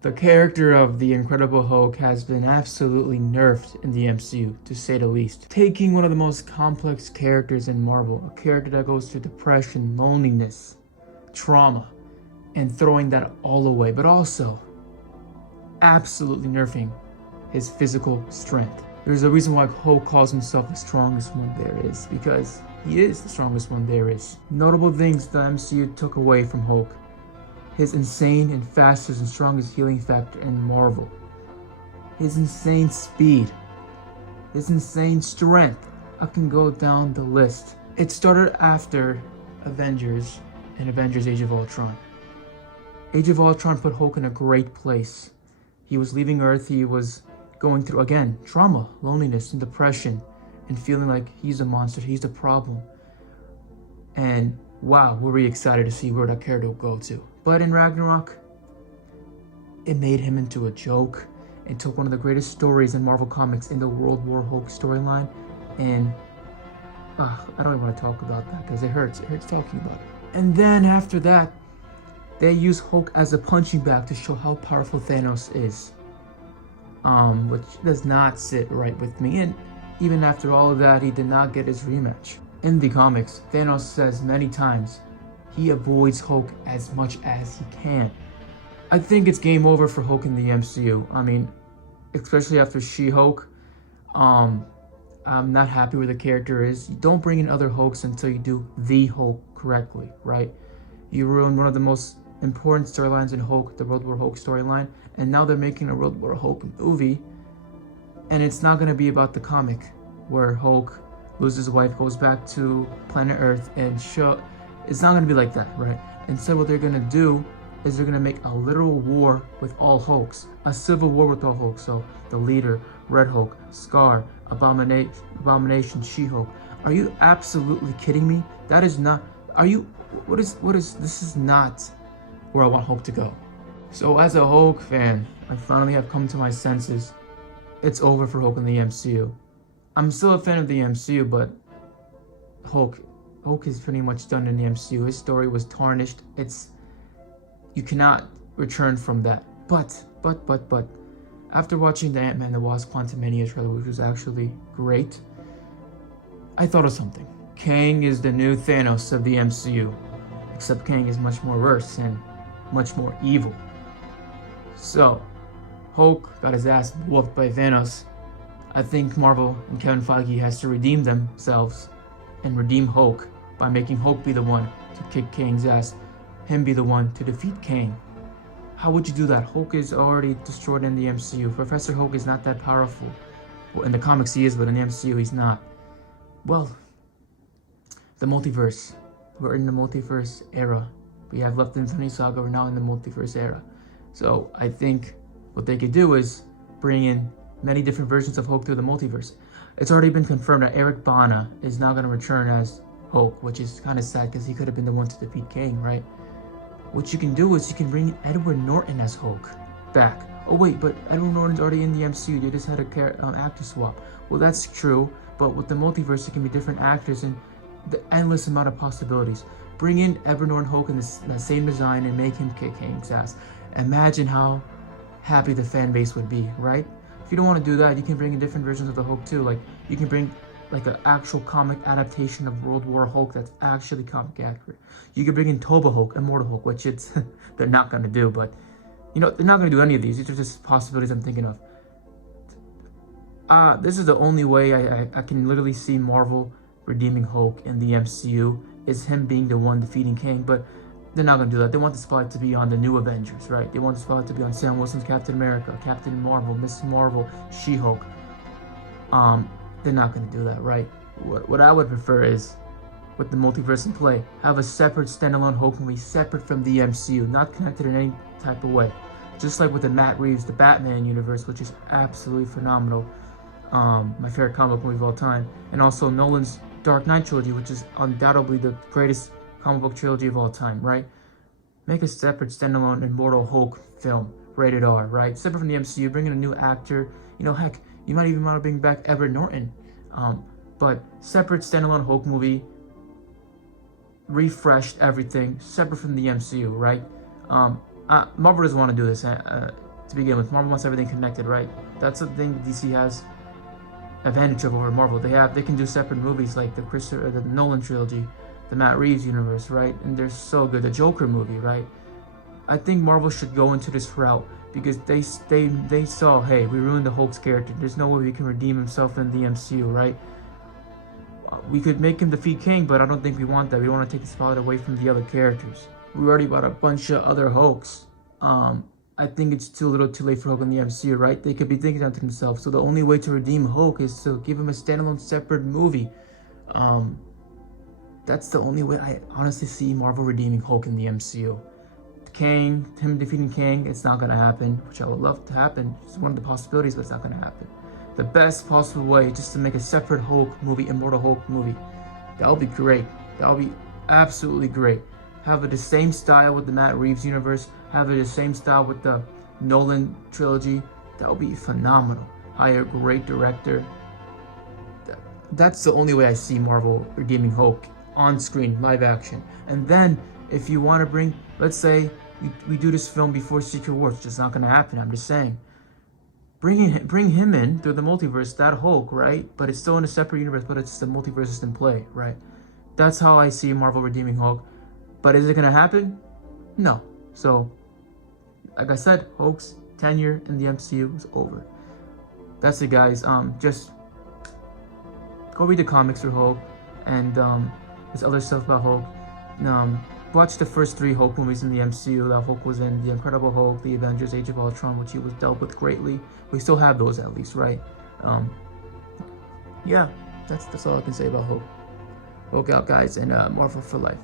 The character of the Incredible Hulk has been absolutely nerfed in the MCU, to say the least. Taking one of the most complex characters in Marvel, a character that goes through depression, loneliness, trauma, and throwing that all away, but also absolutely nerfing his physical strength. There's a reason why Hulk calls himself the strongest one there is, because he is the strongest one there is. Notable things the MCU took away from Hulk: his insane and fastest and strongest healing factor in Marvel, his insane speed, his insane strength. I can go down the list. It started after Avengers and Avengers Age of Ultron. Age of Ultron put Hulk in a great place. He was leaving Earth, he was going through, again, trauma, loneliness, and depression, and feeling like he's a monster, he's the problem. And wow, we're really excited to see where that character will go to. But in Ragnarok, it made him into a joke and took one of the greatest stories in Marvel Comics in the World War Hulk storyline. And I don't even want to talk about that because it hurts. It hurts talking about it. And then after that, they use Hulk as a punching bag to show how powerful Thanos is. Which does not sit right with me. And even after all of that, he did not get his rematch. In the comics, Thanos says many times he avoids Hulk as much as he can. I think it's game over for Hulk in the MCU. I mean, especially after She-Hulk. I'm not happy where the character is. You don't bring in other Hulks until you do the Hulk correctly, right? You ruin one of the most important storylines in Hulk, the World War Hulk storyline, and now they're making a World War Hulk movie, and it's not going to be about the comic where Hulk loses his wife, goes back to planet Earth, and it's not going to be like that, right? Instead, what they're going to do is they're going to make a literal war with all Hulks, a civil war with all Hulks. So the leader, Red Hulk, Scar, Abomination, She-Hulk. Are you absolutely kidding me? That is not. This is not where I want Hulk to go. So as a Hulk fan, I finally have come to my senses. It's over for Hulk in the MCU. I'm still a fan of the MCU, but Hulk is pretty much done in the MCU. His story was tarnished. You cannot return from that. But, after watching the Ant-Man and the Wasp Quantumania trailer, which was actually great, I thought of something. Kang is the new Thanos of the MCU, except Kang is much more worse and much more evil. So, Hulk got his ass whooped by Thanos. I think Marvel and Kevin Feige has to redeem themselves and redeem Hulk by making Hulk be the one to kick Kang's ass, him be the one to defeat Kang. How would you do that? Hulk is already destroyed in the MCU. Professor Hulk is not that powerful. Well, in the comics he is, but in the MCU he's not. Well, the multiverse. We're in the multiverse era. We have left the Infinity Saga, we're now in the multiverse era. So I think what they could do is bring in many different versions of Hulk through the multiverse. It's already been confirmed that Eric Bana is now going to return as Hulk, which is kind of sad because he could have been the one to defeat Kang, right? What you can do is you can bring Edward Norton as Hulk back. Oh wait, but Edward Norton's already in the MCU. They just had a actor swap. Well, that's true, but with the multiverse, it can be different actors and the endless amount of possibilities. Bring in Edward Norton Hulk in the same design and make him kick Kang's ass. Imagine how happy the fan base would be, right? If you don't want to do that, you can bring in different versions of the Hulk too. Like you can bring like an actual comic adaptation of World War Hulk that's actually comic accurate. You could bring in Toba Hulk, Immortal Hulk, which they're not gonna do, but you know they're not gonna do any of these. These are just possibilities I'm thinking of. This is the only way I can literally see Marvel redeeming Hulk in the MCU is him being the one defeating Kang, but they're not gonna do that. They want the spotlight to be on the new Avengers, right? They want the spotlight to be on Sam Wilson's Captain America, Captain Marvel, Miss Marvel, She-Hulk. They're not gonna do that, right? What I would prefer is, with the multiverse in play, have a separate standalone Hulk movie separate from the MCU, not connected in any type of way. Just like with the Matt Reeves, the Batman universe, which is absolutely phenomenal. My favorite comic book movie of all time. And also Nolan's Dark Knight trilogy, which is undoubtedly the greatest comic book trilogy of all time, right? Make a separate standalone Immortal Hulk film, rated R, right? Separate from the MCU, bring in a new actor. You know, heck, you might even want to bring back Edward Norton. But separate standalone Hulk movie, refreshed everything, separate from the MCU, right? Marvel doesn't want to do this. to begin with. Marvel wants everything connected, right? That's the thing DC has advantage over Marvel. They can do separate movies like the Nolan trilogy, the Matt Reeves universe, right? And they're so good. The Joker movie, right? I think Marvel should go into this route because they saw, hey, we ruined the Hulk's character. There's no way we can redeem himself in the MCU, right? We could make him defeat King, but I don't think we want that. We want to take the spotlight away from the other characters. We already got a bunch of other Hulks. I think it's too little too late for Hulk in the MCU, right? They could be thinking that to themselves. So the only way to redeem Hulk is to give him a standalone separate movie. That's the only way I honestly see Marvel redeeming Hulk in the MCU. Kang, him defeating Kang, it's not gonna happen, which I would love to happen. It's one of the possibilities, but it's not gonna happen. The best possible way just to make a separate Hulk movie, Immortal Hulk movie. That would be great. That would be absolutely great. Have it the same style with the Matt Reeves universe. Have it the same style with the Nolan trilogy. That would be phenomenal. Hire a great director. That's the only way I see Marvel redeeming Hulk on screen, live action. And then if you want to bring, let's say we do this film before Secret Wars, which is not going to happen. I'm just saying. Bring him in through the multiverse, that Hulk, right? But it's still in a separate universe, but it's the multiverse is in play, right? That's how I see Marvel redeeming Hulk. But is it gonna happen? No. So, like I said, Hulk's tenure in the MCU is over. That's it, guys. Just go read the comics for Hulk, and there's other stuff about Hulk. Watch the first 3 Hulk movies in the MCU that Hulk was in: The Incredible Hulk, The Avengers, Age of Ultron, which he was dealt with greatly. We still have those at least, right? Yeah, that's all I can say about Hulk. Hulk out, guys, and Marvel for life.